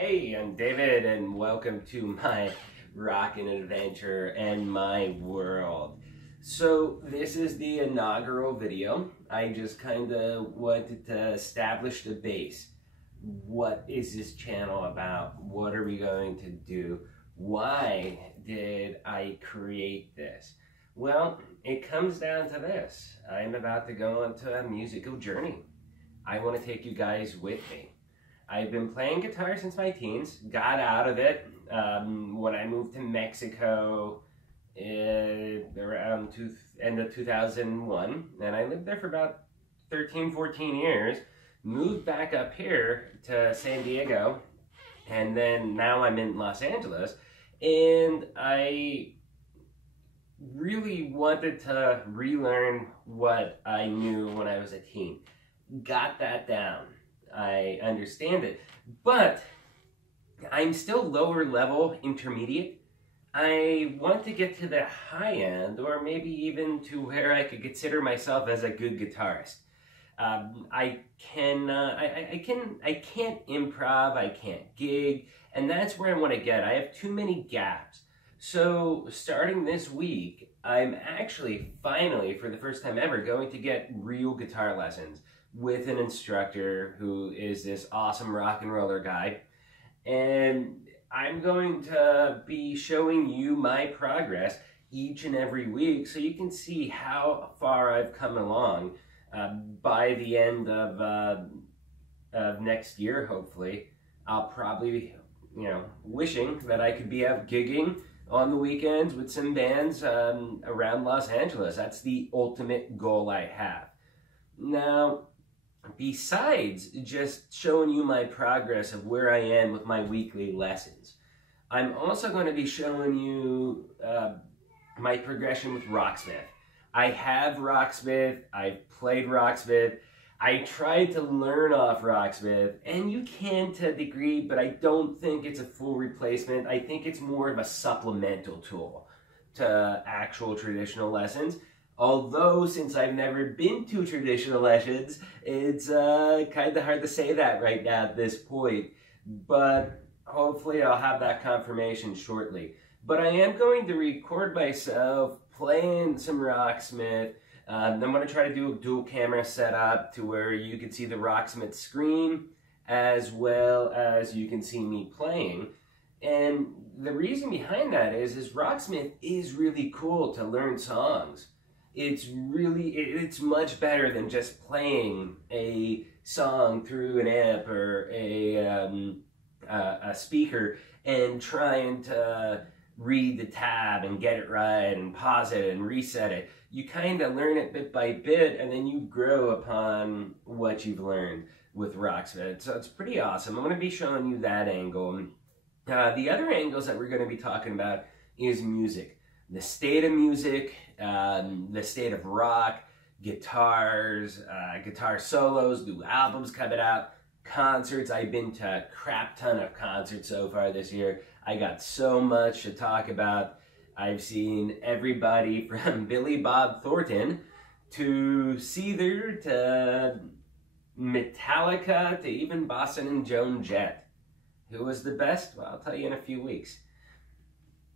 Hey, I'm David, and welcome to my Rockin' adventure and my world. So this is the inaugural video. I just kind of wanted to establish the base. What is this channel about? What are we going to do? Why did I create this? Well, it comes down to this. I'm about to go on to a musical journey. I want to take you guys with me. I've been playing guitar since my teens, got out of it when I moved to Mexico around end of 2001, and I lived there for about 13, 14 years, moved back up here to San Diego, and then now I'm in Los Angeles, and I really wanted to relearn what I knew when I was a teen. Got that down. I understand it, but I'm still lower level intermediate. I want to get to the high end, or maybe even to where I could consider myself as a good guitarist. I can't improv, I can't gig, and that's where I want to get. I have too many gaps. So starting this week, I'm actually finally, for the first time ever, going to get real guitar lessons with an instructor who is this awesome rock and roller guy. And I'm going to be showing you my progress each and every week so you can see how far I've come along by the end of next year, hopefully. I'll probably be, wishing that I could be out gigging on the weekends with some bands around Los Angeles. That's the ultimate goal I have. Now, besides just showing you my progress of where I am with my weekly lessons, I'm also going to be showing you my progression with Rocksmith. I have Rocksmith, I've played Rocksmith, I tried to learn off Rocksmith, and you can to a degree, but I don't think it's a full replacement. I think it's more of a supplemental tool to actual traditional lessons. Although, since I've never been to traditional lessons, it's kind of hard to say that right now at this point. But hopefully I'll have that confirmation shortly. But I am going to record myself playing some Rocksmith. I'm going to try to do a dual camera setup to where you can see the Rocksmith screen as well as you can see me playing. And the reason behind that is Rocksmith is really cool to learn songs. It's much better than just playing a song through an amp or a speaker and trying to read the tab and get it right and pause it and reset it. You kind of learn it bit by bit, and then you grow upon what you've learned with Rocksmith. So it's pretty awesome. I'm going to be showing you that angle. The other angles that we're going to be talking about is music. The state of music, the state of rock, guitars, guitar solos, new albums coming out, concerts. I've been to a crap ton of concerts so far this year. I got so much to talk about. I've seen everybody from Billy Bob Thornton to Seether to Metallica to even Boston and Joan Jett. Who was the best? Well, I'll tell you in a few weeks.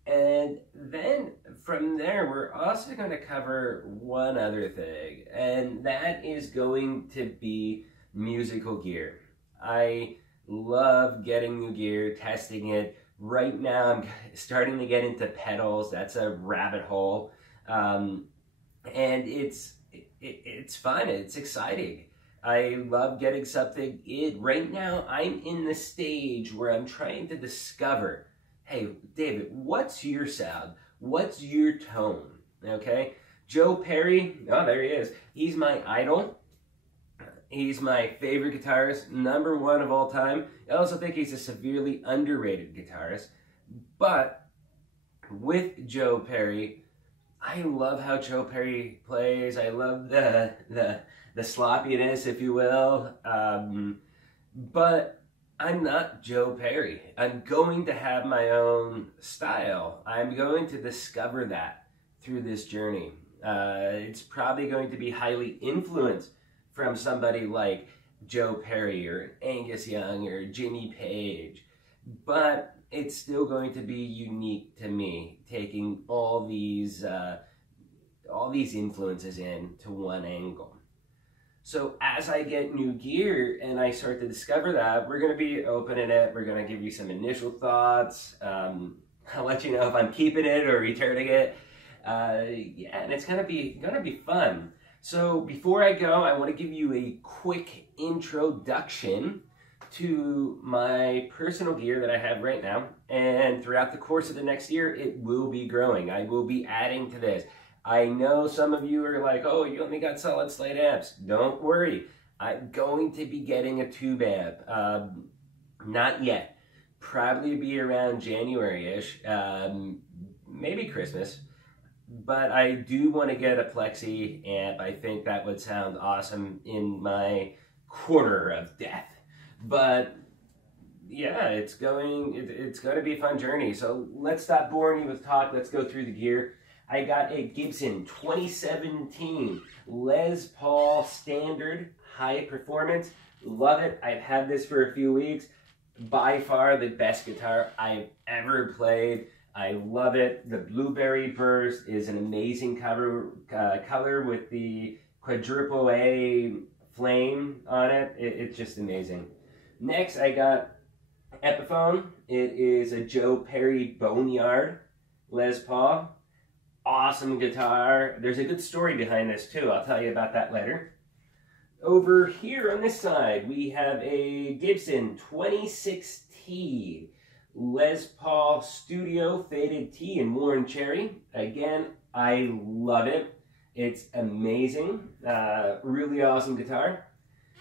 And then from there, we're also going to cover one other thing, and that is going to be musical gear. I love getting new gear, testing it. Right now, I'm starting to get into pedals. That's a rabbit hole, and it's fun. It's exciting. I love getting something in. Right now, I'm in the stage where I'm trying to discover, hey, David, what's your sound? What's your tone? Okay? Joe Perry, oh, there he is. He's my idol. He's my favorite guitarist, #1 of all time. I also think he's a severely underrated guitarist. But with Joe Perry, I love how Joe Perry plays. I love the sloppiness, if you will. But I'm not Joe Perry. I'm going to have my own style. I'm going to discover that through this journey. It's probably going to be highly influenced from somebody like Joe Perry or Angus Young or Jimmy Page. but it's still going to be unique to me, taking all these influences into one angle. So as I get new gear and I start to discover that, we're going to be opening it. We're going to give you some initial thoughts. I'll let you know if I'm keeping it or returning it. Yeah, and it's gonna be fun. So before I go, I want to give you a quick introduction to my personal gear that I have right now. And throughout the course of the next year, it will be growing. I will be adding to this. I know some of you are like, oh, you only got solid slate amps. Don't worry. I'm going to be getting a tube amp. Not yet. Probably be around January-ish, maybe Christmas. But I do want to get a plexi amp. I think that would sound awesome in my quarter of death. But yeah, it's going to be a fun journey. So let's stop boring you with talk. Let's go through the gear. I got a Gibson 2017 Les Paul Standard High Performance. Love it. I've had this for a few weeks. By far the best guitar I've ever played. I love it. The Blueberry Burst is an amazing color with the quadruple A flame on it. It's just amazing. Next, I got Epiphone. It is a Joe Perry Boneyard Les Paul. Awesome guitar. There's a good story behind this too. I'll tell you about that later. Over here on this side, we have a Gibson 26T Les Paul Studio Faded Tea in Warren Cherry. Again, I love it. It's amazing. Really awesome guitar.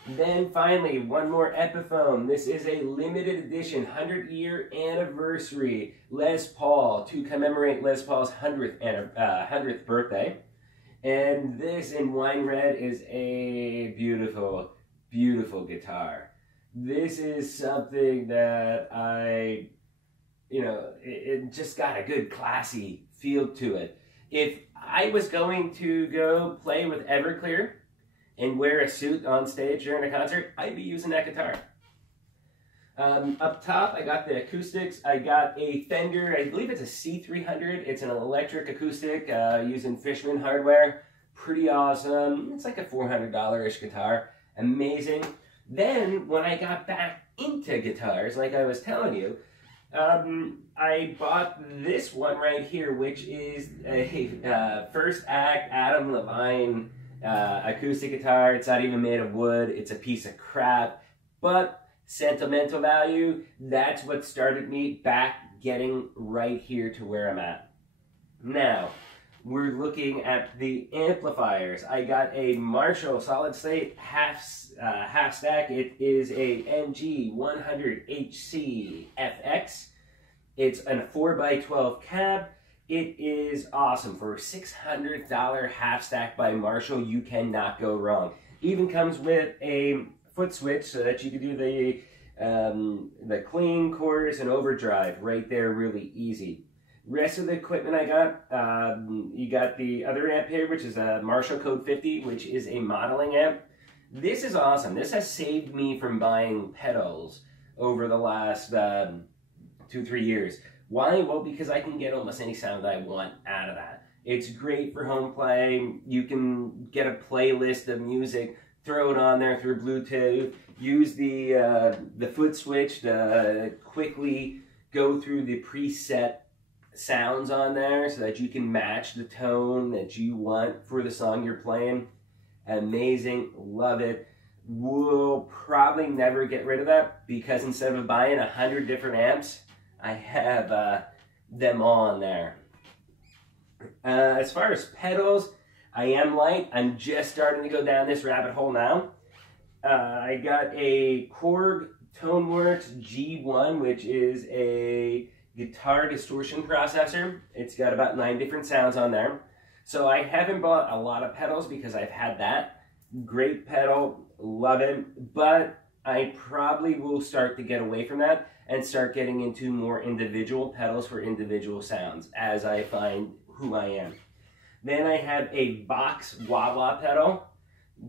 Then finally, one more Epiphone. This is a limited edition 100-year anniversary Les Paul to commemorate Les Paul's 100th birthday. And this in wine red is a beautiful, beautiful guitar. This is something that it just got a good classy feel to it. If I was going to go play with Everclear and wear a suit on stage during a concert, I'd be using that guitar. Up top, I got the acoustics. I got a Fender, I believe it's a C300. It's an electric acoustic using Fishman hardware. Pretty awesome. It's like a $400-ish guitar. Amazing. Then, when I got back into guitars, like I was telling you, I bought this one right here, which is a First Act Adam Levine acoustic guitar. It's not even made of wood. It's a piece of crap. But sentimental value, that's what started me back getting right here to where I'm at. Now, we're looking at the amplifiers. I got a Marshall solid state half stack. It is a MG100HC FX. It's a 4x12 cab. It is awesome. For a $600 half stack by Marshall, you cannot go wrong. Even comes with a foot switch so that you can do the clean, chorus, and overdrive right there really easy. Rest of the equipment I got, you got the other amp here, which is a Marshall Code 50, which is a modeling amp. This is awesome. This has saved me from buying pedals over the last 2-3 years. Why? Well, because I can get almost any sound I want out of that. It's great for home play. You can get a playlist of music, throw it on there through Bluetooth, use the foot switch to quickly go through the preset sounds on there so that you can match the tone that you want for the song you're playing. Amazing. Love it. We'll probably never get rid of that because instead of buying 100 different amps, I have them all on there. As far as pedals, I am light. I'm just starting to go down this rabbit hole now. I got a Korg Toneworks G1, which is a guitar distortion processor. It's got about 9 different sounds on there. So I haven't bought a lot of pedals because I've had that. Great pedal, love it. But I probably will start to get away from that and start getting into more individual pedals for individual sounds as I find who I am. Then I have a Box wah-wah pedal.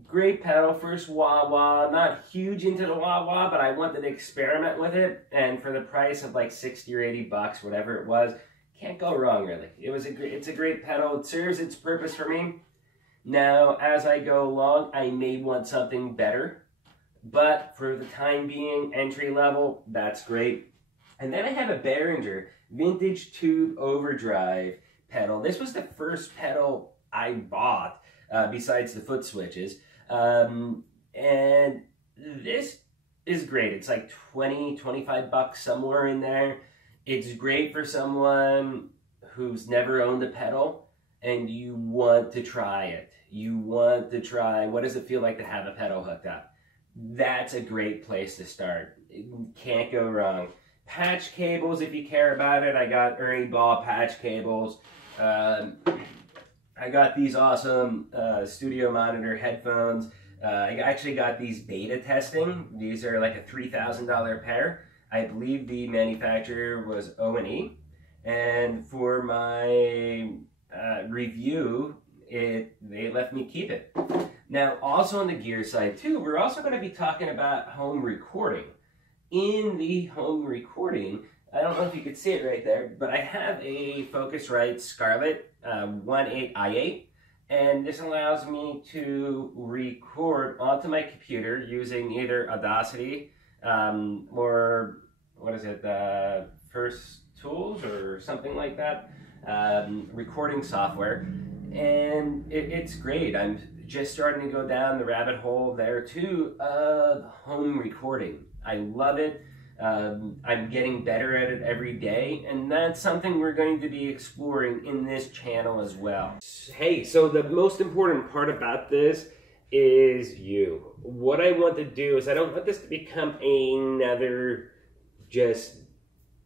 Great pedal, first wah-wah. Not huge into the wah-wah, but I wanted to experiment with it. And for the price of like 60 or 80 bucks, whatever it was, can't go wrong really. It's a great pedal. It serves its purpose for me. Now, as I go along, I may want something better. But for the time being, entry level, that's great. And then I have a Behringer Vintage Tube Overdrive pedal. This was the first pedal I bought. Besides the foot switches. And this is great. It's like 20, 25 bucks, somewhere in there. It's great for someone who's never owned a pedal and you want to try it. You want to try, what does it feel like to have a pedal hooked up? That's a great place to start. It can't go wrong. Patch cables, if you care about it. I got Ernie Ball patch cables. I got these awesome studio monitor headphones. I actually got these beta testing. These are like a $3,000 pair. I believe the manufacturer was O&E. And for my review, they let me keep it. Now, also on the gear side too, we're also going to be talking about home recording. In the home recording, I don't know if you could see it right there, but I have a Focusrite Scarlett 1.8i8, and this allows me to record onto my computer using either Audacity or what is it, First Tools or something like that, recording software, and it's great. I'm just starting to go down the rabbit hole there too of home recording. I love it. I'm getting better at it every day, and that's something we're going to be exploring in this channel as well. Hey, so the most important part about this is you. What I want to do is I don't want this to become another just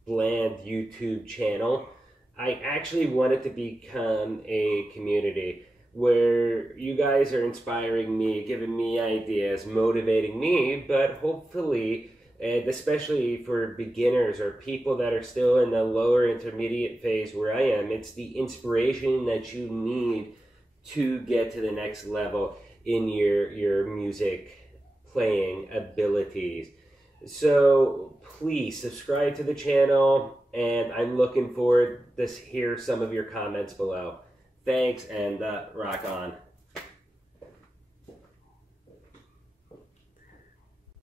bland YouTube channel. I actually want it to become a community where you guys are inspiring me, giving me ideas, motivating me, but hopefully, and especially for beginners or people that are still in the lower intermediate phase where I am, it's the inspiration that you need to get to the next level in your music playing abilities. So please subscribe to the channel, and I'm looking forward to hear some of your comments below. Thanks, and rock on.